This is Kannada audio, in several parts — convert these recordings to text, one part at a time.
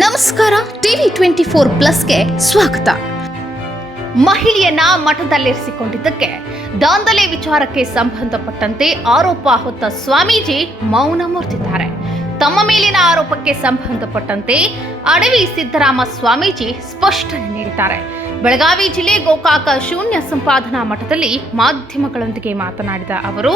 ನಮಸ್ಕಾರ, ಟಿವಿ ಟ್ವೆಂಟಿ ಫೋರ್ ಪ್ಲಸ್ಗೆ ಸ್ವಾಗತ. ಮಹಿಳೆಯನ್ನ ಮಠದಲ್ಲಿರಿಸಿಕೊಂಡಿದ್ದಕ್ಕೆ ದಾಂಧಲೆ ವಿಚಾರಕ್ಕೆ ಸಂಬಂಧಪಟ್ಟಂತೆ ಆರೋಪ ಹೊತ್ತ ಸ್ವಾಮೀಜಿ ಮೌನ ಮುರಿದಿದ್ದಾರೆ ತಮ್ಮ ಮೇಲಿನ ಆರೋಪಕ್ಕೆ ಸಂಬಂಧಪಟ್ಟಂತೆ ಅಡವಿ ಸಿದ್ದರಾಮ ಸ್ವಾಮೀಜಿ ಸ್ಪಷ್ಟನೆ ನೀಡಿದ್ದಾರೆ. ಬೆಳಗಾವಿ ಜಿಲ್ಲೆ ಗೋಕಾಕ ಶೂನ್ಯ ಸಂಪಾದನಾ ಮಠದಲ್ಲಿ ಮಾಧ್ಯಮಗಳೊಂದಿಗೆ ಮಾತನಾಡಿದ ಅವರು,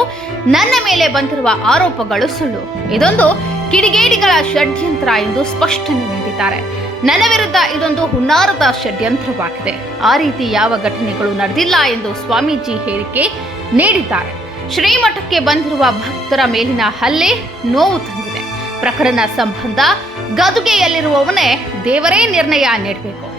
ನನ್ನ ಮೇಲೆ ಬಂದಿರುವ ಆರೋಪಗಳು ಸುಳ್ಳು. ಇದೊಂದು ಕಿಡಿಗೇಡಿಗಳ ಷಡ್ಯಂತ್ರ ಎಂದು ಸ್ಪಷ್ಟನೆ ನೀಡಿದ್ದಾರೆ. ನನ್ನ ವಿರುದ್ಧ ಇದೊಂದು ಹುನ್ನಾರದ ಷಡ್ಯಂತ್ರವಾಗಿದೆ. ಆ ರೀತಿ ಯಾವ ಘಟನೆಗಳು ನಡೆದಿಲ್ಲ ಎಂದು ಸ್ವಾಮೀಜಿ ಹೇಳಿಕೆ ನೀಡಿದ್ದಾರೆ. ಶ್ರೀಮಠಕ್ಕೆ ಬಂದಿರುವ ಭಕ್ತರ ಮೇಲಿನ ಹಲ್ಲೆ ನೋವು ತಂದಿದೆ. ಪ್ರಕರಣ ಸಂಬಂಧ ಗದುಗೆಯಲ್ಲಿರುವವನೇ ದೇವರೇ ನಿರ್ಣಯ ನೀಡಬೇಕು.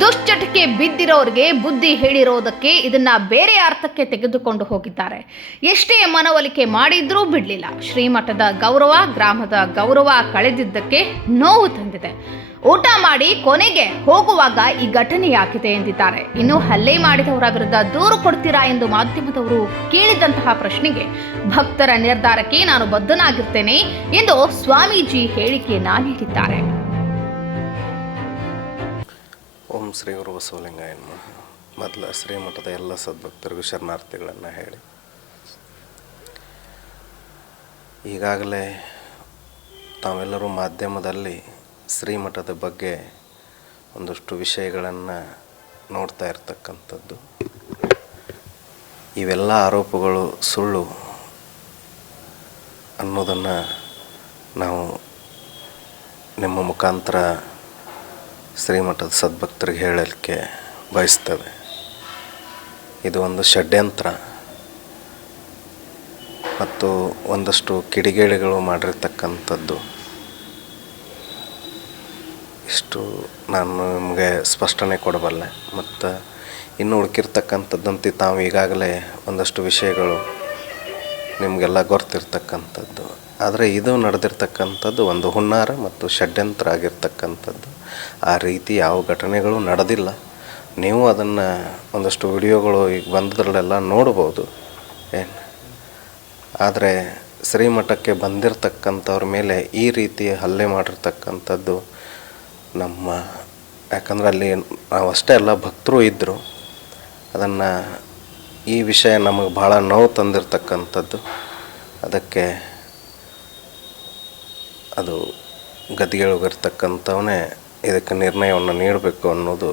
ದುಶ್ಚಟಕ್ಕೆ ಬಿದ್ದಿರೋರಿಗೆ ಬುದ್ಧಿ ಹೇಳಿರೋದಕ್ಕೆ ಇದನ್ನ ಬೇರೆ ಅರ್ಥಕ್ಕೆ ತೆಗೆದುಕೊಂಡು ಹೋಗಿದ್ದಾರೆ. ಎಷ್ಟೇ ಮನವೊಲಿಕೆ ಮಾಡಿದ್ರೂ ಬಿಡಲಿಲ್ಲ. ಶ್ರೀಮಠದ ಗೌರವ, ಗ್ರಾಮದ ಗೌರವ ಕಳೆದಿದ್ದಕ್ಕೆ ನೋವು ತಂದಿದೆ. ಊಟ ಮಾಡಿ ಕೊನೆಗೆ ಹೋಗುವಾಗ ಈ ಘಟನೆ ಯಾಕಿದೆ ಎಂದಿದ್ದಾರೆ. ಇನ್ನು ಹಲ್ಲೆ ಮಾಡಿದವರ ವಿರುದ್ಧ ದೂರು ಕೊಡ್ತೀರಾ ಎಂದು ಮಾಧ್ಯಮದವರು ಕೇಳಿದಂತಹ ಪ್ರಶ್ನೆಗೆ ಭಕ್ತರ ನಿರ್ಧಾರಕ್ಕೆ ನಾನು ಬದ್ಧನಾಗಿರ್ತೇನೆ ಎಂದು ಸ್ವಾಮೀಜಿ ಹೇಳಿಕೆಯನ್ನ ನೀಡಿದ್ದಾರೆ. ಓಂ ಶ್ರೀ ಗುರು ಬಸವಲಿಂಗಾಯ ಮೊದಲ ಶ್ರೀಮಠದ ಎಲ್ಲ ಸದ್ಭಕ್ತರಿಗೂ ಶರಣಾರ್ಥಿಗಳನ್ನು ಹೇಳಿ. ಈಗಾಗಲೇ ತಾವೆಲ್ಲರೂ ಮಾಧ್ಯಮದಲ್ಲಿ ಶ್ರೀಮಠದ ಬಗ್ಗೆ ಒಂದಷ್ಟು ವಿಷಯಗಳನ್ನು ನೋಡ್ತಾ ಇರ್ತಕ್ಕಂಥದ್ದು. ಇವೆಲ್ಲ ಆರೋಪಗಳು ಸುಳ್ಳು ಅನ್ನೋದನ್ನು ನಾವು ನಿಮ್ಮ ಮುಖಾಂತರ ಶ್ರೀಮಠದ ಸದ್ಭಕ್ತರಿಗೆ ಹೇಳಲಿಕ್ಕೆ ಬಯಸ್ತೇವೆ. ಇದು ಒಂದು ಷಡ್ಯಂತ್ರ. ಮತ್ತು ಒಂದಷ್ಟು ಕಿಡಿಗೇಡಿಗಳು ಮಾಡಿರ್ತಕ್ಕಂಥದ್ದು. ಇಷ್ಟು ನಾನು ನಿಮಗೆ ಸ್ಪಷ್ಟನೆ ಕೊಡಬಲ್ಲೆ. ಮತ್ತು ಇನ್ನು ಉಳ್ಕಿರ್ತಕ್ಕಂಥದ್ದಂತೆ ತಾವು ಈಗಾಗಲೇ ಒಂದಷ್ಟು ವಿಷಯಗಳು ನಿಮಗೆಲ್ಲ ಗೊತ್ತಿರ್ತಕ್ಕಂಥದ್ದು. ಆದರೆ ಇದು ನಡೆದಿರ್ತಕ್ಕಂಥದ್ದು ಒಂದು ಹುನ್ನಾರ ಮತ್ತು ಷಡ್ಯಂತ್ರ ಆಗಿರ್ತಕ್ಕಂಥದ್ದು. ಆ ರೀತಿ ಯಾವ ಘಟನೆಗಳು ನಡೆದಿಲ್ಲ. ನೀವು ಅದನ್ನು ಒಂದಷ್ಟು ವಿಡಿಯೋಗಳು ಈಗ ಬಂದದ್ರಲ್ಲೆಲ್ಲ ನೋಡ್ಬೋದು. ಏನು? ಆದರೆ ಶ್ರೀಮಠಕ್ಕೆ ಬಂದಿರತಕ್ಕಂಥವ್ರ ಮೇಲೆ ಈ ರೀತಿ ಹಲ್ಲೆ ಮಾಡಿರ್ತಕ್ಕಂಥದ್ದು ನಮ್ಮ, ಯಾಕಂದ್ರೆ ಅಲ್ಲಿ ನಾವು ಅಷ್ಟೇ ಅಲ್ಲ, ಭಕ್ತರು ಇದ್ದರು ಅದನ್ನು ಈ ವಿಷಯ ನಮಗೆ ಭಾಳ ನೋವು ತಂದಿರತಕ್ಕಂಥದ್ದು. ಅದಕ್ಕೆ ಅದು ಗದಿಗೆಳಗಿರ್ತಕ್ಕಂಥವನೇ ಇದಕ್ಕೆ ನಿರ್ಣಯವನ್ನು ನೀಡಬೇಕು ಅನ್ನೋದು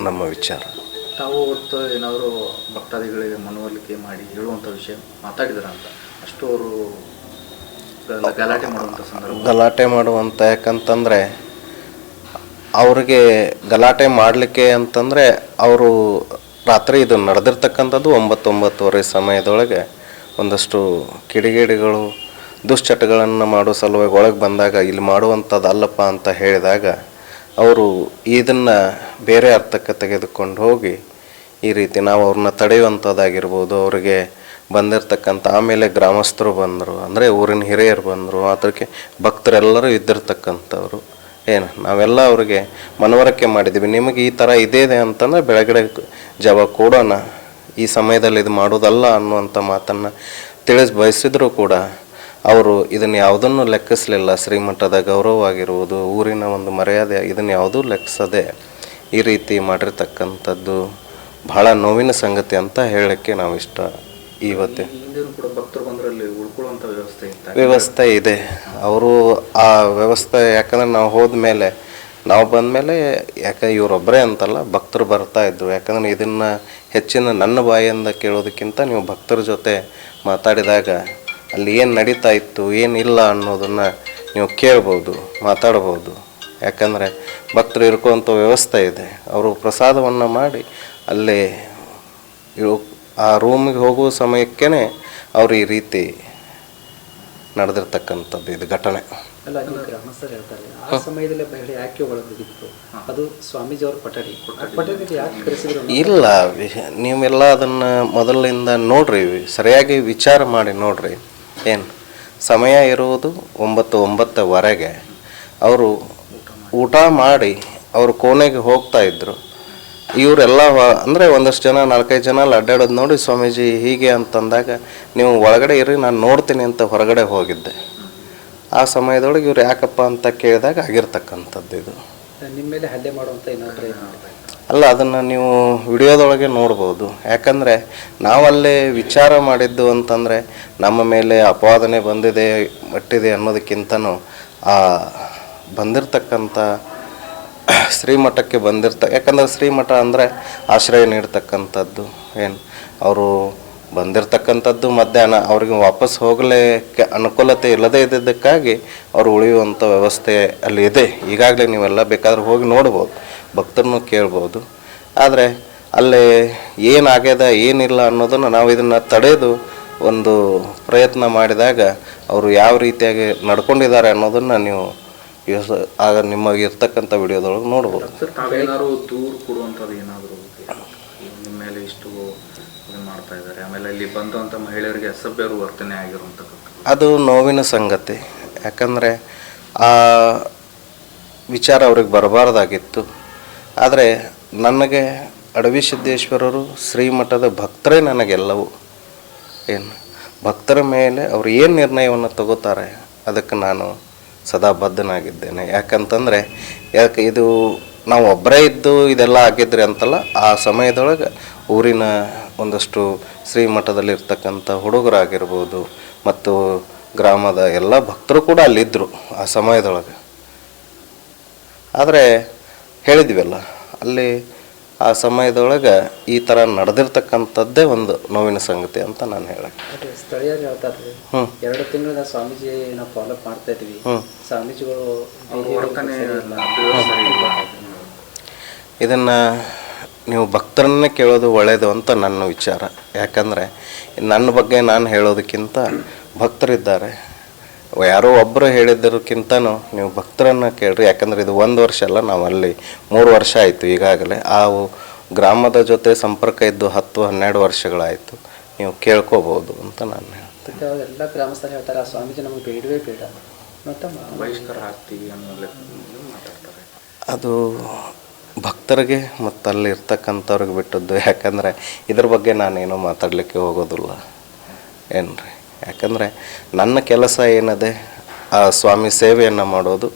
ನಮ್ಮ ವಿಚಾರ. ತಾವು ಹೊತ್ತು ಏನಾದರೂ ಭಕ್ತಾದಿಗಳಿಗೆ ಮನವರಿಕೆ ಮಾಡಿ ಹೇಳುವಂಥ ವಿಷಯ ಮಾತಾಡಿದ್ರ ಅಂತ? ಅಷ್ಟು ಅವರು ಗಲಾಟೆ ಮಾಡುವಂಥ ಸಂದರ್ಭ. ಗಲಾಟೆ ಮಾಡುವಂಥ ಯಾಕಂತಂದರೆ ಅವರಿಗೆ ಗಲಾಟೆ ಮಾಡಲಿಕ್ಕೆ ಅಂತಂದರೆ ಅವರು ರಾತ್ರಿ ಇದು ನಡೆದಿರ್ತಕ್ಕಂಥದ್ದು ಒಂಬತ್ತೊಂಬತ್ತುವರೆ ಸಮಯದೊಳಗೆ ಒಂದಷ್ಟು ಕಿಡಿಗೇಡಿಗಳು ದುಶ್ಚಟಗಳನ್ನು ಮಾಡೋ ಸಲುವಾಗಿ ಒಳಗೆ ಬಂದಾಗ ಇಲ್ಲಿ ಮಾಡುವಂಥದ್ದು ಅಲ್ಲಪ್ಪ ಅಂತ ಹೇಳಿದಾಗ ಅವರು ಇದನ್ನು ಬೇರೆ ಅರ್ಥಕ್ಕೆ ತೆಗೆದುಕೊಂಡು ಹೋಗಿ ಈ ರೀತಿ ನಾವು ಅವ್ರನ್ನ ತಡೆಯುವಂಥದ್ದಾಗಿರ್ಬೋದು, ಅವರಿಗೆ ಬಂದಿರತಕ್ಕಂಥ ಆಮೇಲೆ ಗ್ರಾಮಸ್ಥರು ಬಂದರು, ಅಂದರೆ ಊರಿನ ಹಿರಿಯರು ಬಂದರು, ಅದಕ್ಕೆ ಭಕ್ತರೆಲ್ಲರೂ ಇದ್ದಿರ್ತಕ್ಕಂಥವ್ರು. ಏನು? ನಾವೆಲ್ಲ ಅವರಿಗೆ ಮನವರಿಕೆ ಮಾಡಿದ್ದೀವಿ. ನಿಮಗೆ ಈ ಥರ ಇದೇ ಇದೆ ಅಂತಂದರೆ ಬೆಳಗಡೆ ಜವ ಕೊಡೋಣ, ಈ ಸಮಯದಲ್ಲಿ ಇದು ಮಾಡೋದಲ್ಲ ಅನ್ನುವಂಥ ಮಾತನ್ನು ತಿಳಿಸಿ ಬಯಸಿದ್ರು ಕೂಡ ಅವರು ಇದನ್ನು ಯಾವುದನ್ನು ಲೆಕ್ಕಿಸಲಿಲ್ಲ ಶ್ರೀಮಠದ ಗೌರವ ಆಗಿರುವುದು ಊರಿನ ಒಂದು ಮರ್ಯಾದೆ ಇದನ್ನು ಯಾವುದೂ ಲೆಕ್ಕಿಸದೆ ಈ ರೀತಿ ಮಾಡಿರ್ತಕ್ಕಂಥದ್ದು ಬಹಳ ನೋವಿನ ಸಂಗತಿ ಅಂತ ಹೇಳಕ್ಕೆ ನಾವು ಇಷ್ಟ ಇವತ್ತೇ ಹಿಂದೆನೂ ಕೂಡ ಭಕ್ತರು ಬಂದರಲ್ಲಿ ಉಳ್ಕೊಳ್ಳುವಂಥ ವ್ಯವಸ್ಥೆ ಇದೆ. ಅವರು ಆ ವ್ಯವಸ್ಥೆ ಯಾಕಂದ್ರೆ ನಾವು ಹೋದ ಮೇಲೆ ನಾವು ಬಂದಮೇಲೆ ಯಾಕೆ ಇವರೊಬ್ಬರೇ ಅಂತಲ್ಲ ಭಕ್ತರು ಬರ್ತಾ ಇದ್ರು. ಯಾಕಂದ್ರೆ ಇದನ್ನು ಹೆಚ್ಚಿನ ನನ್ನ ಬಾಯಿಂದ ಕೇಳೋದಕ್ಕಿಂತ ನೀವು ಭಕ್ತರ ಜೊತೆ ಮಾತಾಡಿದಾಗ ಅಲ್ಲಿ ಏನು ನಡೀತಾ ಇತ್ತು ಏನಿಲ್ಲ ಅನ್ನೋದನ್ನು ನೀವು ಕೇಳ್ಬೋದು ಮಾತಾಡ್ಬೋದು. ಯಾಕಂದರೆ ಭಕ್ತರು ಇರ್ಕೋವಂಥ ವ್ಯವಸ್ಥೆ ಇದೆ. ಅವರು ಪ್ರಸಾದವನ್ನು ಮಾಡಿ ಅಲ್ಲೇ ಆ ರೂಮಿಗೆ ಹೋಗುವ ಸಮಯಕ್ಕೇ ಅವರು ಈ ರೀತಿ ನಡೆದಿರ್ತಕ್ಕಂಥದ್ದು ಇದು ಘಟನೆ. ಅಲ್ಲ ನೀವು ಗ್ರಾಮಸ್ಥರು ಹೇಳ್ತಾರೆ ಆ ಸಮಯದಲ್ಲೇ ಬಹಳ ಯಾಕೆ ಒಳಗೋಗಿತ್ತು ಅದು ಯಾಕೆ ಕರೆಸಿದ್ರು? ಇಲ್ಲ ನೀವೆಲ್ಲ ಅದನ್ನು ಮೊದಲಿಂದ ನೋಡ್ರಿ ಸರಿಯಾಗಿ ವಿಚಾರ ಮಾಡಿ ನೋಡ್ರಿ. ಏನು? ಸಮಯ ಇರುವುದು ಒಂಬತ್ತು ಒಂಬತ್ತುವರೆಗೆ ಅವರು ಊಟ ಮಾಡಿ ಅವರು ಕೋಣೆಗೆ ಹೋಗ್ತಾ ಇದ್ದರು ಇವರೆಲ್ಲ ಅಂದರೆ ಒಂದಷ್ಟು ಜನ, ನಾಲ್ಕೈದು ಜನ ಅಲ್ಲಿ ಅಡ್ಡಾಡೋದು ನೋಡಿ, ಸ್ವಾಮೀಜಿ ಹೀಗೆ ಅಂತಂದಾಗ ನೀವು ಒಳಗಡೆ ಇರಿ, ನಾನು ನೋಡ್ತೀನಿ ಅಂತ ಹೊರಗಡೆ ಹೋಗಿದ್ದೆ. ಆ ಸಮಯದೊಳಗೆ ಇವ್ರು ಯಾಕಪ್ಪ ಅಂತ ಕೇಳಿದಾಗ ಆಗಿರ್ತಕ್ಕಂಥದ್ದು ಇದು. ನಿಮ್ಮ ಮೇಲೆ ಹಲ್ಲೆ ಮಾಡುವಂಥ ಏನು ಪ್ರಯತ್ನ ಅಲ್ಲ, ಅದನ್ನು ನೀವು ವಿಡಿಯೋದೊಳಗೆ ನೋಡ್ಬೋದು. ಯಾಕಂದರೆ ನಾವಲ್ಲೇ ವಿಚಾರ ಮಾಡಿದ್ದು ಅಂತಂದರೆ ನಮ್ಮ ಮೇಲೆ ಅಪವಾದನೆ ಬಂದಿದೆ, ಮಟ್ಟಿದೆ ಅನ್ನೋದಕ್ಕಿಂತನೂ ಆ ಬಂದಿರತಕ್ಕಂಥ ಶ್ರೀಮಠಕ್ಕೆ ಬಂದಿರ್ತ, ಯಾಕಂದರೆ ಶ್ರೀಮಠ ಅಂದರೆ ಆಶ್ರಯ ನೀಡ್ತಕ್ಕಂಥದ್ದು. ಏನು? ಅವರು ಬಂದಿರತಕ್ಕಂಥದ್ದು ಮಧ್ಯಾಹ್ನ, ಅವ್ರಿಗೆ ವಾಪಸ್ ಹೋಗಲೇಕ್ಕೆ ಅನುಕೂಲತೆ ಇಲ್ಲದೇ ಇದ್ದಿದ್ದಕ್ಕಾಗಿ ಅವರು ಉಳಿಯುವಂಥ ವ್ಯವಸ್ಥೆ ಅಲ್ಲಿ ಇದೆ. ಈಗಾಗಲೇ ನೀವೆಲ್ಲ ಬೇಕಾದ್ರೆ ಹೋಗಿ ನೋಡ್ಬೋದು. ಭಕ್ತರನ್ನು ಕೇಳ್ಬೋದು. ಆದರೆ ಅಲ್ಲಿ ಏನಾಗ್ಯದ ಏನಿಲ್ಲ ಅನ್ನೋದನ್ನು ನಾವು ಇದನ್ನು ತಡೆದು ಒಂದು ಪ್ರಯತ್ನ ಮಾಡಿದಾಗ ಅವರು ಯಾವ ರೀತಿಯಾಗಿ ನಡ್ಕೊಂಡಿದ್ದಾರೆ ಅನ್ನೋದನ್ನು ನೀವು ಯೋಸ ಆಗ ನಿಮಗೆ ಇರ್ತಕ್ಕಂಥ ವಿಡಿಯೋದೊಳಗೆ ನೋಡ್ಬೋದು. ತಾವೇನಾದ್ರು ದೂರು ಕೊಡುವಂಥದ್ದು ಏನಾದರೂ ನಿಮ್ಮ ಮೇಲೆ ಇಷ್ಟು ಇದನ್ನ ಮಾಡ್ತಾ ಇದ್ದಾರೆ. ಆಮೇಲೆ ಇಲ್ಲಿ ಬಂದಂಥ ಮಹಿಳೆಯರಿಗೆ ಅಸಭ್ಯರು ವರ್ತನೆ ಆಗಿರುವಂಥದ್ದು. ಅದು ನೋವಿನ ಸಂಗತಿ. ಯಾಕಂದರೆ ಆ ವಿಚಾರ ಅವ್ರಿಗೆ ಬರಬಾರ್ದಾಗಿತ್ತು. ಆದರೆ ನನಗೆ ಅಡವಿ ಸಿದ್ದೇಶ್ವರರು ಶ್ರೀಮಠದ ಭಕ್ತರೇ ನನಗೆಲ್ಲವೂ. ಏನು? ಭಕ್ತರ ಮೇಲೆ ಅವರು ಏನು ನಿರ್ಣಯವನ್ನು ತಗೋತಾರೆ ಅದಕ್ಕೆ ನಾನು ಸದಾ ಬದ್ಧನಾಗಿದ್ದೇನೆ. ಯಾಕಂತಂದರೆ, ಯಾಕೆ ಇದು ನಾವು ಒಬ್ಬರೇ ಇದ್ದು ಇದೆಲ್ಲ ಆಗಿದ್ರಿ ಅಂತಲ್ಲ, ಆ ಸಮಯದೊಳಗೆ ಊರಿನ ಒಂದಷ್ಟು ಶ್ರೀಮಠದಲ್ಲಿರ್ತಕ್ಕಂಥ ಹುಡುಗರಾಗಿರ್ಬೋದು ಮತ್ತು ಗ್ರಾಮದ ಎಲ್ಲ ಭಕ್ತರು ಕೂಡ ಅಲ್ಲಿದ್ದರು ಆ ಸಮಯದೊಳಗೆ. ಆದರೆ ಹೇಳಿದ್ವಲ್ಲ. ಅಲ್ಲಿ ಆ ಸಮಯದೊಳಗೆ ಈ ಥರ ನಡೆದಿರ್ತಕ್ಕಂಥದ್ದೇ ಒಂದು ನೋವಿನ ಸಂಗತಿ ಅಂತ ನಾನು ಹೇಳಕ್ಕೆ ಸ್ಥಳೀಯರು ಹೇಳ್ತಾರೆ. ಎರಡು ತಿಂಗಳಿಂದ ಸ್ವಾಮೀಜಿ ನಾವು ಫಾಲೋ ಮಾಡ್ತಾ ಇದ್ವಿ. ಸ್ವಾಮೀಜಿಗಳು ಇದನ್ನು ನೀವು ಭಕ್ತರನ್ನೇ ಕೇಳೋದು ಒಳ್ಳೆಯದು ಅಂತ ನನ್ನ ವಿಚಾರ. ಯಾಕಂದರೆ ನನ್ನ ಬಗ್ಗೆ ನಾನು ಹೇಳೋದಕ್ಕಿಂತ ಭಕ್ತರಿದ್ದಾರೆ. ಯಾರೋ ಒಬ್ಬರು ಹೇಳಿದ್ದಕ್ಕಿಂತನೂ ನೀವು ಭಕ್ತರನ್ನು ಕೇಳ್ರಿ. ಯಾಕಂದರೆ ಇದು ಒಂದು ವರ್ಷ ಅಲ್ಲ ನಾವು ಅಲ್ಲಿ ಮೂರು ವರ್ಷ ಆಯಿತು ಈಗಾಗಲೇ. ಆ ಗ್ರಾಮದ ಜೊತೆ ಸಂಪರ್ಕ ಇದ್ದು ಹತ್ತು ಹನ್ನೆರಡು ವರ್ಷಗಳಾಯಿತು. ನೀವು ಕೇಳ್ಕೋಬಹುದು ಅಂತ ನಾನು ಹೇಳ್ತೀನಿ. ಎಲ್ಲ ಗ್ರಾಮಸ್ಥರು ಹೇಳ್ತಾರೆ ಆ ಸ್ವಾಮೀಜಿ ನಮಗೆ ಬೇಡವೇ ಬೇಡ. ಮತ್ತು ಬಹಿಷ್ಕಾರ ಹಾಕ್ತೀವಿ ಅನ್ನೋ ಮಾತಾಡ್ತಾರೆ. ಅದು ಭಕ್ತರಿಗೆ ಮತ್ತು ಅಲ್ಲಿ ಇರ್ತಕ್ಕಂಥವ್ರಿಗೆ ಬಿಟ್ಟದ್ದು. ಯಾಕಂದರೆ ಇದ್ರ ಬಗ್ಗೆ ನಾನೇನು ಮಾತಾಡಲಿಕ್ಕೆ ಹೋಗೋದಿಲ್ಲ. ಏನ್ರಿ? ಯಾಕಂದರೆ ನನ್ನ ಕೆಲಸ ಏನಿದೆ? ಆ ಸ್ವಾಮಿ ಸೇವೆಯನ್ನು ಮಾಡೋದು,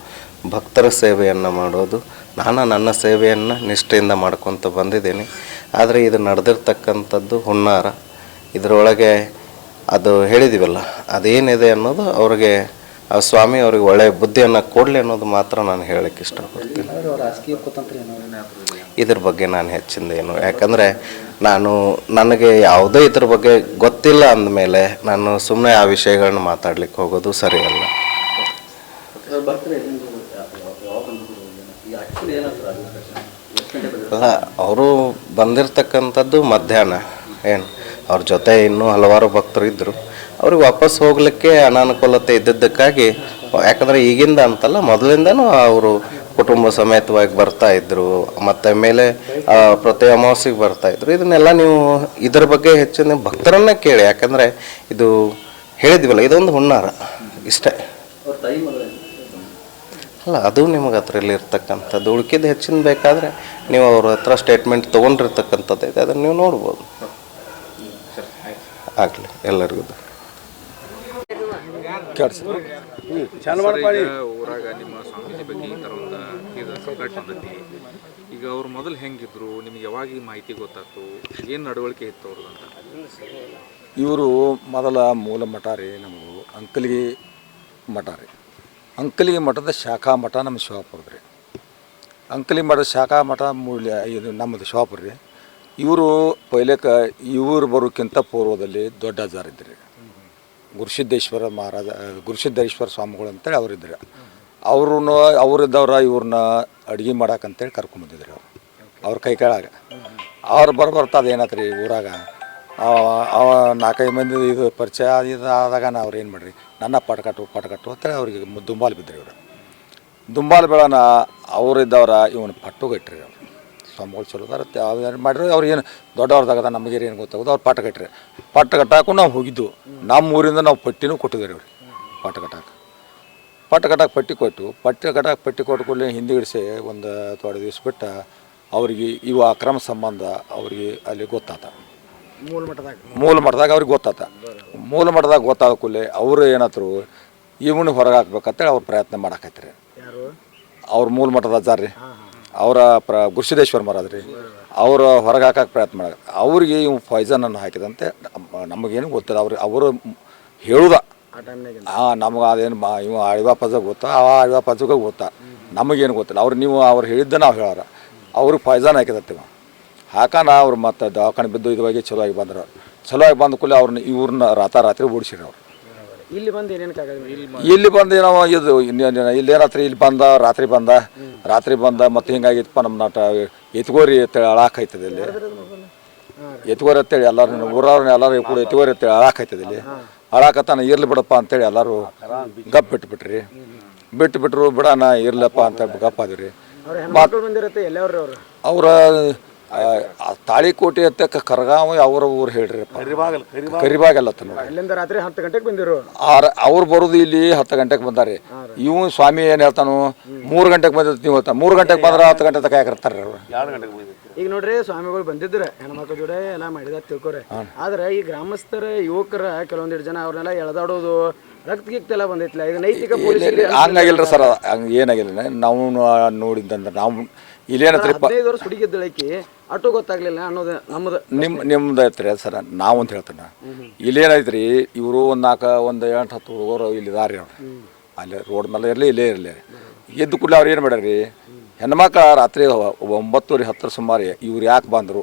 ಭಕ್ತರ ಸೇವೆಯನ್ನು ಮಾಡೋದು, ನಾನು ನನ್ನ ಸೇವೆಯನ್ನು ನಿಷ್ಠೆಯಿಂದ ಮಾಡ್ಕೊತ ಬಂದಿದ್ದೀನಿ. ಆದರೆ ಇದು ನಡೆದಿರ್ತಕ್ಕಂಥದ್ದು ಹುನ್ನಾರ. ಇದರೊಳಗೆ ಅದು ಹೇಳಿದ್ದೀವಲ್ಲ ಅದೇನಿದೆ ಅನ್ನೋದು ಅವ್ರಿಗೆ ಆ ಸ್ವಾಮಿ ಅವ್ರಿಗೆ ಒಳ್ಳೆಯ ಬುದ್ಧಿಯನ್ನು ಕೊಡಲಿ ಅನ್ನೋದು ಮಾತ್ರ ನಾನು ಹೇಳಕ್ಕೆ ಇಷ್ಟಪಡ್ತೀನಿ. ಇದ್ರ ಬಗ್ಗೆ ನಾನು ಹೆಚ್ಚಿಂದ ಏನು, ಯಾಕಂದರೆ ನಾನು ನನಗೆ ಯಾವುದೇ ಇದ್ರ ಬಗ್ಗೆ ಗೊತ್ತಿಲ್ಲ ಅಂದಮೇಲೆ ನಾನು ಸುಮ್ಮನೆ ಆ ವಿಷಯಗಳನ್ನ ಮಾತಾಡ್ಲಿಕ್ಕೆ ಹೋಗೋದು ಸರಿಯಲ್ಲ. ಅಲ್ಲ, ಅವರು ಬಂದಿರತಕ್ಕಂಥದ್ದು ಮಧ್ಯಾಹ್ನ, ಏನು? ಅವ್ರ ಜೊತೆ ಇನ್ನೂ ಹಲವಾರು ಭಕ್ತರು ಇದ್ದರು ಅವ್ರಿಗೆ ವಾಪಸ್ ಹೋಗ್ಲಿಕ್ಕೆ ಅನಾನುಕೂಲತೆ ಇದ್ದಿದ್ದಕ್ಕಾಗಿ ಯಾಕಂದರೆ ಈಗಿಂದ ಅಂತಲ್ಲ ಮೊದಲಿಂದನೂ ಅವರು ಕುಟುಂಬ ಸಮೇತವಾಗಿ ಬರ್ತಾ ಇದ್ರು ಮತ್ತೆ ಮೇಲೆ ಪ್ರತಿ ಅಮಾವಾಸ್ಯೆಗೆ ಬರ್ತಾ ಇದ್ರು. ಇದನ್ನೆಲ್ಲ ನೀವು ಇದ್ರ ಬಗ್ಗೆ ಹೆಚ್ಚಿನ ಭಕ್ತರನ್ನ ಕೇಳಿ ಯಾಕಂದರೆ ಇದು ಹೇಳಿದ್ವಲ್ಲ ಇದೊಂದು ಹುನ್ನಾರ ಇಷ್ಟೇ. ಅಲ್ಲ ಅದು ನಿಮಗೆ ಅದರಲ್ಲಿ ಇರ್ತಕ್ಕಂಥದ್ದು. ಉಳ್ಕಿದ್ದು ಹೆಚ್ಚಿನ ಬೇಕಾದರೆ ನೀವು ಅವ್ರ ಹತ್ರ ಸ್ಟೇಟ್ಮೆಂಟ್ ತೊಗೊಂಡಿರ್ತಕ್ಕಂಥದ್ದು ಇದೆ ಅದನ್ನು ನೀವು ನೋಡ್ಬೋದು. ಆಗಲಿ ಎಲ್ಲರಿಗೂ ಊರಾಗ ನಿಮ್ಮ ಸ್ವಾಮೀಜಿ ಬಗ್ಗೆ ಈ ಥರ ಒಂದು ಇದು ಬಂದೈತಿ ಈಗ ಅವ್ರು ಮೊದಲು ಹೆಂಗಿದ್ರು ನಿಮ್ಗೆ ಯಾವಾಗ ಈ ಮಾಹಿತಿ ಗೊತ್ತಾಯ್ತು ಏನು ನಡವಳಿಕೆ ಇತ್ತು ಅವ್ರದ್ದು ಅಂತ? ಇವರು ಮೊದಲ ಮೂಲ ಮಠ ರೀ ನಮಗೂ ಅಂಕಲಿಗೆ ಮಠ ರೀ. ಅಂಕಲಿಗೆ ಮಠದ ಶಾಖಾ ಮಠ ನಮ್ಮ ಶಿವಾಪುರದ ರೀ. ಅಂಕಲಿ ಮಠದ ಶಾಖಾ ಮಠ ಮೂಲ ಇದು ನಮ್ಮದು ಶಿವಾಪುರ ರೀ. ಇವರು ಪೈಲೆಕ್ಕ ಇವರು ಬರೋಕ್ಕಿಂತ ಪೂರ್ವದಲ್ಲಿ ದೊಡ್ಡ ಅಜ್ಜಾರ್ ಇದ್ರಿ. ಗುರುಸಿದ್ದೇಶ್ವರ ಮಹಾರಾಜ ಗುರುಸಿದ್ದೇಶ್ವರ ಸ್ವಾಮಿಗಳು ಅಂತೇಳಿ ಅವರಿದ್ರು ಅವ್ರೂ ಅವರಿದ್ದವ್ರ ಇವ್ರನ್ನ ಅಡುಗೆ ಮಾಡಕ್ಕಂತೇಳಿ ಕರ್ಕೊಂಬಂದಿದ್ರು ಅವ್ರು. ಅವ್ರ ಕೈ ಕೆಳಗ. ಅವ್ರು ಬರ್ಬರ್ತಾ ಅದೇನಾಯ್ತು ರೀ ಊರಾಗ? ಅವ- ನಾಲ್ಕೈದು ಮಂದಿ ಇದು ಪರಿಚಯ ಇದು ಆದಾಗ ನಾ ಅವ್ರು ಏನು ಮಾಡ್ರಿ? ನನ್ನ ಪಟ್ಕಟ್ಟು ಪಟ್ಕಟ್ಟು ಅಂತೇಳಿ ಅವ್ರಿಗೆ ದುಂಬಾಲು ಬಿದ್ದರು ಇವರು. ದುಂಬಾಲು ಬೆಳನ ಅವರಿದ್ದವ್ರ ಇವನು ಪಟ್ಟುಗಟ್ಟ್ರಿ ಅವ್ರು ಸ್ವಾಮಿಗಳು ಚಲೋ ಅದಾರ ಅವ್ರು ಮಾಡಿದ್ರು ಅವ್ರು ಏನು ದೊಡ್ಡವ್ರದಾಗದ ನಮಗೆ ಏನು ಗೊತ್ತಾಗೋದು ಅವ್ರು ಪಾಠ ಕಟ್ರಿ. ಪಾಠ ಕಟ್ಟಾಕು ನಾವು ಹೋಗಿದ್ದು. ನಮ್ಮ ಊರಿಂದ ನಾವು ಪಟ್ಟಿನೂ ಕೊಟ್ಟಿದ್ದೇವೆ ಅವ್ರಿಗೆ ಪಾಠ ಕಟ್ಟಾಕ. ಪಾಠ ಕಟ್ಟಾಕ ಪಟ್ಟಿ ಕೊಟ್ಟು ಪಟ್ಟಿ ಕಟ್ಟಾಕ ಪಟ್ಟಿ ಕೊಟ್ಟು ಕೂಡಲೇ ಹಿಂದಿಗಿಡಿಸಿ ಒಂದು ಥೋಡೆ ದಿವಸ ಬಿಟ್ಟು ಅವ್ರಿಗೆ ಇವು ಅಕ್ರಮ ಸಂಬಂಧ ಅವ್ರಿಗೆ ಅಲ್ಲಿ ಗೊತ್ತಾತ. ಮೂಲ ಮಠದಾಗ ಅವ್ರಿಗೆ ಗೊತ್ತಾತ. ಮೂಲ ಮಠದಾಗ ಗೊತ್ತಾದ ಕೂಡಲೇ ಅವರು ಏನಾದ್ರು ಇವನು ಹೊರಗೆ ಹಾಕ್ಬೇಕಂತೇಳಿ ಅವ್ರು ಪ್ರಯತ್ನ ಮಾಡಾಕತ್ರಿ. ಅವ್ರ ಮೂಲ ಮಠದ ಅಜ್ಜಾರ್ ರೀ ಅವರ ಪ್ರ ಗುರುಸಿದ್ದೇಶ್ವರ ರೀ ಅವರು ಹೊರಗೆ ಹಾಕಕ್ಕೆ ಪ್ರಯತ್ನ ಮಾಡ, ಅವ್ರಿಗೆ ಇವು ಪಾಯ್ಸನನ್ನು ಹಾಕಿದಂತೆ ನಮಗೇನು ಗೊತ್ತಿಲ್ಲ, ಅವ್ರು, ಅವರು ಹೇಳುದ. ಹಾಂ ನಮ್ಗೆ ಅದೇನು ಮಾ, ಇವ ಅಳಿವಾ ಗೊತ್ತಾ, ಆ ಅಳಿವಾ ಪಜಗ ಗೊತ್ತಾ. ನಮಗೇನು ಗೊತ್ತಿಲ್ಲ, ಅವ್ರು ನೀವು, ಅವ್ರು ಹೇಳಿದ್ದ ನಾವು ಹೇಳಾರ. ಅವ್ರಿಗೆ ಪಾಯ್ಸನ್ ಹಾಕಿದತ್ತಿವ ಹಾಕಾನ ಅವ್ರು ಮತ್ತೆ ದವಾಖಾನೆ ಬಿದ್ದು ಇದುವಾಗಿ ಚಲೋ ಆಗಿ ಬಂದ್ರು, ಚಲೋ ಆಗಿ ಬಂದ ಕೂಡಲೇ ಅವ್ರನ್ನ, ಇವ್ರನ್ನ ರಾತಾರಾತ್ರಿ ಓಡಿಸಿರಿ ಅವ್ರು ಇಲ್ಲಿ ಬಂದು ಏನೇನು ಕಾಗದ ಇಲ್ಲಿ ಬಂದು ನಾವು ಇದು ಇಲ್ಲೇ ರಾತ್ರಿ ಇಲ್ಲಿ ಬಂದ ರಾತ್ರಿ ಬಂದ ರಾತ್ರಿ ಬಂದ ಮತ್ತೆ ಹಿಂಗಾಗಿತ್ತಪ್ಪ ನಮ್ಮ ನಾಟ ಎತ್ಕೋರಿ ಅಂತೇಳಿ ಅಳಾಕೈತದೆ ಇಲ್ಲಿ. ಎತ್ಕೋರಿ ಅಂತೇಳಿ ಎಲ್ಲರೂ ಊರವ್ರನ್ನ ಎಲ್ಲರೂ ಕೂಡ ಎತ್ಕೋರಿ ಅಂತೇಳಿ ಅಳಾಕೈತದೆ ಇಲ್ಲಿ. ಅಳಾಕತ್ತಾನ ಇರ್ಲಿ ಬಿಡಪ್ಪ ಅಂತೇಳಿ ಎಲ್ಲರೂ ಗಪ್ ಬಿಟ್ಬಿಟ್ರಿ. ಬಿಟ್ಟು ಬಿಟ್ರು ಬಿಡಣ ಇರ್ಲಪ್ಪ ಅಂತ ಗಪ್ ಆದ್ರಿ ಅವ್ರ ತಾಳಿಕೋಟೆ ಅಂತ ಕರಗಾವ ಅವರ ಊರು ಹೇಳ್ರಿ ಕರಿಬಾಗಲ್ಲ ನೋಡಿ ಇಲ್ಲಿಂದ ರಾತ್ರಿ ಹತ್ತು ಗಂಟೆಗೆ ಬಂದಿರು. ಆರ ಅವ್ರು ಬರೋದು ಇಲ್ಲಿ ಹತ್ತು ಗಂಟೆಗೆ ಬಂದಾರೆ ಇವು ಸ್ವಾಮಿ ಏನು ಹೇಳ್ತಾನು ಮೂರು ಗಂಟೆಗೆ ಬಂದಿರ್ತೀವಿ ನೀವು ಹೇಳ್ತಾನೆ ಮೂರು ಗಂಟೆಗೆ ಬಂದ್ರೆ ಹತ್ತು ಗಂಟೆ ತನಕ ಯಾಕಿರ್ತಾರೆ ಅವರು? ಈಗ ನೋಡ್ರಿ ಸ್ವಾಮಿಗಳು ಬಂದಿದ್ರೆ ಹೆಣ್ಮಕ್ಳ ಜೋಡೆ ಎಲ್ಲ ಮಾಡಿದ ತಿಳ್ಕೊರೆ. ಆದ್ರೆ ಈ ಗ್ರಾಮಸ್ಥರ ಯುವಕರ ಕೆಲವೊಂದಿಷ್ಟು ಜನ ಅವ್ರನ್ನೆಲ್ಲ ಎಳ್ದಾಡೋದು ರಕ್ತ ಗಿಕ್ತ ಎಲ್ಲ ಬಂದೈತಿಲ್ಲ ಇದು ನೈತಿಕ ಪೊಲೀಸರಿಗೆ ಹಂಗಾಗಿಲ್ರಿ ಸರ್ ಹಂಗೆ ಏನಾಗಿಲ್ಲ. ನಾವು ನೋಡಿದ್ದಂದ್ರೆ ನಾವು ಇಲ್ಲೇನತ್ರಿ ಪ ಹದಿನೈದು ವರ್ಷ ಹುಡುಗಿದ್ದಳಕಿ ಅಟು ಗೊತ್ತಾಗ್ಲಿಲ್ಲ ಅನ್ನೋದು ನಮ್ಮದು ನಿಮ್ಮ ನಿಮ್ದು ಐತ್ರಿ ಸರ್ ನಾವು ಅಂತ ಹೇಳ್ತೇನೆ. ಇಲ್ಲೇನೈತ್ರಿ ಇವರು ಒಂದು ನಾಲ್ಕು ಒಂದು ಎಂಟು ಹತ್ತು ಹುಡುಗರು ಇಲ್ಲಿ ದಾರಿ ಅವ್ರು ಅಲ್ಲಿ ರೋಡ್ ಮೇಲೆ ಇರಲಿ ಇಲ್ಲೇ ಇರಲಿ. ಎದ್ದು ಕೂಡಲೇ ಅವ್ರು ಏನು ಮಾಡ್ರಿ ಹೆಣ್ಮಕ್ಳು ರಾತ್ರಿ ಒಂಬತ್ತುವರೆ ಹತ್ತರ ಸುಮಾರು ಇವ್ರು ಯಾಕೆ ಬಂದರು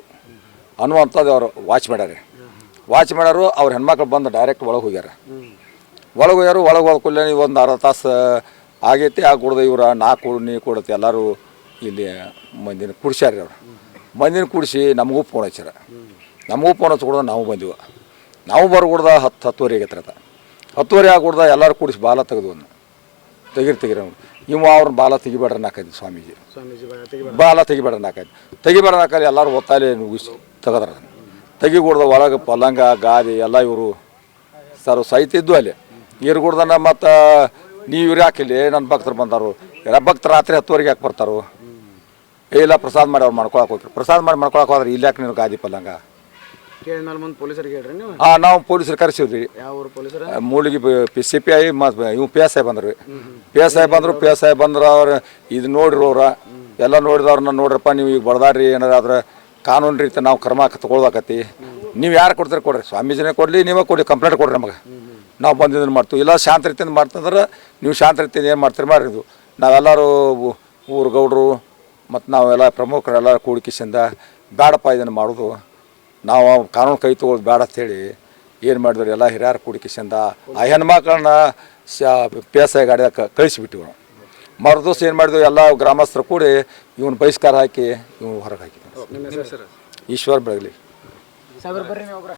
ಅನ್ನುವಂಥದ್ದು ಅವರು ವಾಚ್ ಮಾಡ್ಯಾರ ವಾಚ್ ಮಾಡ್ಯಾರು ಅವ್ರ ಹೆಣ್ಮಕ್ಳು ಬಂದು ಡೈರೆಕ್ಟ್ ಒಳಗೆ ಹೋಗ್ಯಾರ. ಒಳಗೆ ಯಾರು ಒಳಗೆ ಹೋದ ಕೂಡಲೇ ಒಂದು ಅರ್ಧ ತಾಸು ಆಗೈತಿ ಆ ಕುಡ್ದು ಇವ್ರ ನಾಲ್ಕು ಕೊಡು ನೀ ಕೊಡುತ್ತೆ ಎಲ್ಲರೂ ಇಲ್ಲಿ ಮಂದಿನ ಕುಡ್ಸ್ಯಾರ ಅವ್ರು ಮಂದಿನ ಕುಡಿಸಿ ನಮಗೂ ಫೋನ್ ಹಚ್ಚಾರ ನಮಗೂ ಫೋನ್ ಹಚ್ಕೊಡ್ದ ನಾವು ಬಂದಿವ. ನಾವು ಬರ್ಕೊಡ್ದ ಹತ್ತು ಹತ್ತುವರೆ ಆಗೈತ್ರ ಅದ. ಹತ್ತುವರೆ ಆಗ್ಕೊಡ್ದ ಎಲ್ಲರೂ ಕೂಡಿಸಿ ಬಾಲ ತೆಗೆದು ಒಂದು ತೆಗಿರಿ ತೆಗಿರಿ ಅವ್ನು ಇವ ಅವ್ರನ್ನ ಬಾಲ ತೆಗಿಬೇಡ್ರಿ ನಾಲ್ಕೈದು ಸ್ವಾಮೀಜಿ. ಬಾಲ ತೆಗಿಬೇಡ್ರಿ. ನಾಲ್ಕೈದು ತೆಗಿಬೇಡ ನಾಕಲ್ಲಿ ಎಲ್ಲರೂ ಒತ್ತಾಲೆ ನುಗ್ಗಿಸಿ ತೆಗದ್ರ ತೆಗಿಗೊಡ್ದ ಒಳಗೆ ಪಲಂಗ ಗಾದಿ ಎಲ್ಲ ಇವರು ಸರ್ ಸಹಿತಿದ್ದು ಅಲ್ಲಿ. ನೀರು ಕುಡ್ದನ ಮತ್ತು ನೀವು ಇವ್ರು ನನ್ನ ಭಕ್ತರು ಬಂದರು. ಯಾರ ಭಕ್ತರು ರಾತ್ರಿ ಹತ್ತುವರೆಗೆ ಯಾಕೆ ಬರ್ತಾರೋ? ಇಲ್ಲ ಪ್ರಸಾದ ಮಾಡಿ ಅವ್ರು ಮಾಡ್ಕೊಳಕ್ಕೆ ಹೋಗಿ ಪ್ರಸಾದ ಮಾಡಿ ಮಾಡ್ಕೊಳಕ್ಕೆ ಹೋದ್ರೆ ಇಲ್ಲಿ ಯಾಕೆ ನೀನು ಗಾದಿ ಪಲ್ಲಂಗ? ಕೇಳಿದ್ಮೇಲೆ ಮುಂದೆ ಪೊಲೀಸರಿಗೆ ಹೇಳ್ರಿ ನೀವು. ಹಾಂ ನಾವು ಪೊಲೀಸರು ಕರೆಸಿದ್ವಿ ಯಾವ ಊರು ಪೊಲೀಸರ? ಮೂಲಿಗೆ ಪಿ ಸಿ ಪಿ ಐ ಮತ್ತು ಇವು ಪಿ ಎಸ್ ಐ ಬಂದ್ರು. ಪಿ ಎಸ್ ಐ ಬಂದರು ಪಿ ಎಸ್ ಐ ಬಂದ್ರೆ ಅವ್ರು ಇದು ನೋಡ್ರಿ ಅವ್ರ. ಎಲ್ಲ ನೋಡಿದವ್ರನ್ನ ನೋಡ್ರಪ್ಪ ನೀವು ಈಗ ಬಡ್ದಾಡ್ರಿ ಏನಾರ ಆದ್ರೆ ಕಾನೂನು ರೀತಿ ನಾವು ಕ್ರಮ ತಗೊಳ್ದಾಕತಿ ನೀವು ಯಾರು ಕೊಡ್ತೀರಿ ಕೊಡ್ರಿ. ಸ್ವಾಮೀಜಿನೇ ಕೊಡಲಿ ನೀವೇ ಕೊಡಿ ಕಂಪ್ಲೇಂಟ್ ಕೊಡ್ರಿ ನಮಗೆ. ನಾವು ಬಂದಿದ್ದನ್ನು ಮಾಡ್ತೀವಿ. ಇಲ್ಲ ಶಾಂತ ರೀತಿಯಿಂದ ಮಾಡ್ತಂದ್ರೆ ನೀವು ಶಾಂತ ರೀತಿಯಿಂದ ಏನು ಮಾಡ್ತೀರಿ ಮಾಡ್ರಿ ಇದು. ನಾವೆಲ್ಲರೂ ಊರು ಗೌಡರು ಮತ್ತು ನಾವೆಲ್ಲ ಪ್ರಮುಖರೆಲ್ಲ ಕೂಡಿಕೆಸಿಂದ ಬೇಡಪ್ಪ ಇದನ್ನು ಮಾಡೋದು. ನಾವು ಕಾನೂನು ಕೈ ತಗೊಳ್ಳೋದು ಬೇಡ ಅಂತೇಳಿ ಏನು ಮಾಡಿದ್ರು ಎಲ್ಲ ಹಿರಿಯರು ಕೂಡಿಕೆಸಿಂದ ಆ ಹೆಣ್ಮಕ್ಳನ್ನ ಶ ಪಿ ಎಸ್ ಐ ಗಾಡಿಯಾಗ ಕಳಿಸಿಬಿಟ್ಟಿವಿ ನಾವು ಮರುದಿವ್ಸ ಏನು ಮಾಡಿದ್ವಿ ಎಲ್ಲ ಗ್ರಾಮಸ್ಥರು ಕೂಡಿ ಇವನು ಬಹಿಷ್ಕಾರ ಹಾಕಿ ಇವನು ಹೊರಗೆ ಹಾಕಿದ್ವಿ. ಈಶ್ವರ್ ಬೆಳಗಲಿ